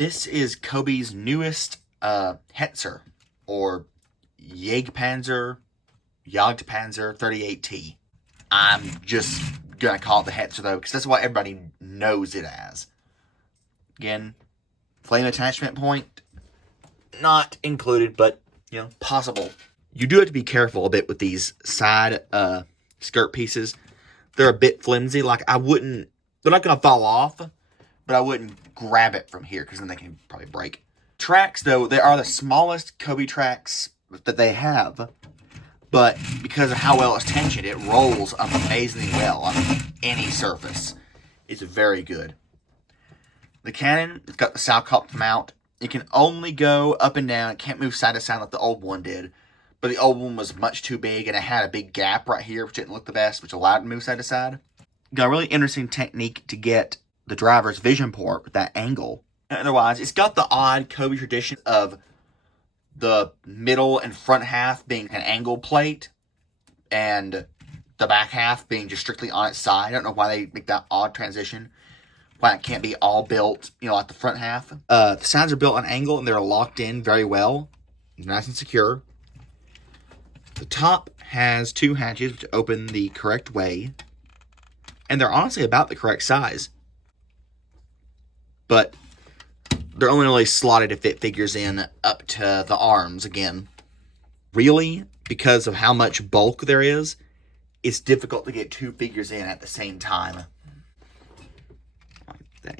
This is COBI's newest Hetzer, or Jagdpanzer 38T. I'm just going to call it the Hetzer, though, because that's what everybody knows it as. Again, flame attachment point, not included, but, possible. You do have to be careful a bit with these side skirt pieces. They're a bit flimsy. Like, they're not going to fall off, but I wouldn't grab it from here, because then they can probably break. Tracks, though, they are the smallest COBI tracks that they have. But because of how well it's tensioned, it rolls amazingly well on any surface. It's very good. The cannon, it's got the Salcop mount. It can only go up and down. It can't move side to side like the old one did. But the old one was much too big, and it had a big gap right here, which didn't look the best, which allowed it to move side to side. Got a really interesting technique to get the driver's vision port with that angle. Otherwise, it's got the odd COBI tradition of the middle and front half being an angle plate, and the back half being just strictly on its side. I don't know why they make that odd transition. Why it can't be all built, like the front half. The sides are built on angle, and they're locked in very well. Nice and secure. The top has 2 hatches, which open the correct way. And they're honestly about the correct size. But they're only really slotted to fit figures in up to the arms again. Really, because of how much bulk there is, it's difficult to get 2 figures in at the same time.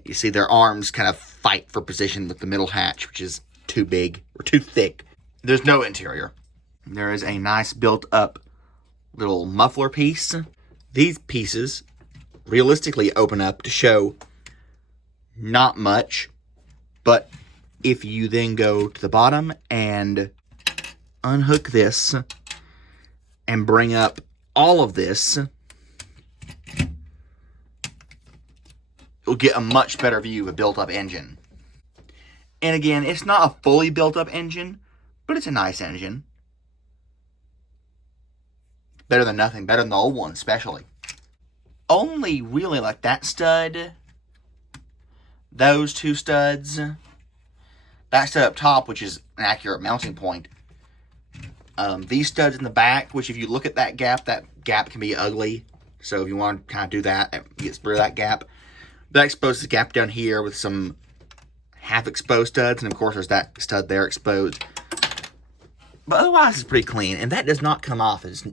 You see their arms kind of fight for position with the middle hatch, which is too big or too thick. There's no interior. There is a nice built-up little muffler piece. These pieces realistically open up to show not much, but if you then go to the bottom and unhook this and bring up all of this, you'll get a much better view of a built-up engine. And again, it's not a fully built-up engine, but it's a nice engine. Better than nothing. Better than the old one, especially. Only really like that stud, those 2 studs, that stud up top, which is an accurate mounting point. These studs in the back, which if you look at that gap can be ugly. So if you want to kind of do that, get rid of that gap. That exposes the gap down here with some half-exposed studs, and of course there's that stud there exposed. But otherwise it's pretty clean, and that does not come off as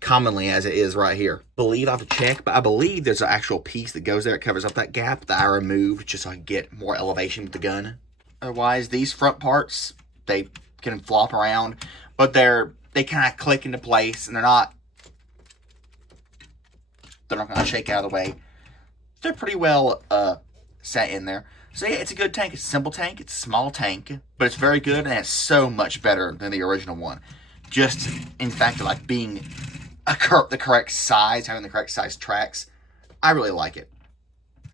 commonly as it is right here. I have to check, but I believe there's an actual piece that goes there. It covers up that gap that I removed just so I can get more elevation with the gun. Otherwise, these front parts, they can flop around, but they kind of click into place, and they're not going to shake out of the way. They're pretty well set in there. So yeah, it's a good tank. It's a simple tank. It's a small tank, but it's very good, and it's so much better than the original one. Just in fact, like being the correct size, having the correct size tracks, I really like it.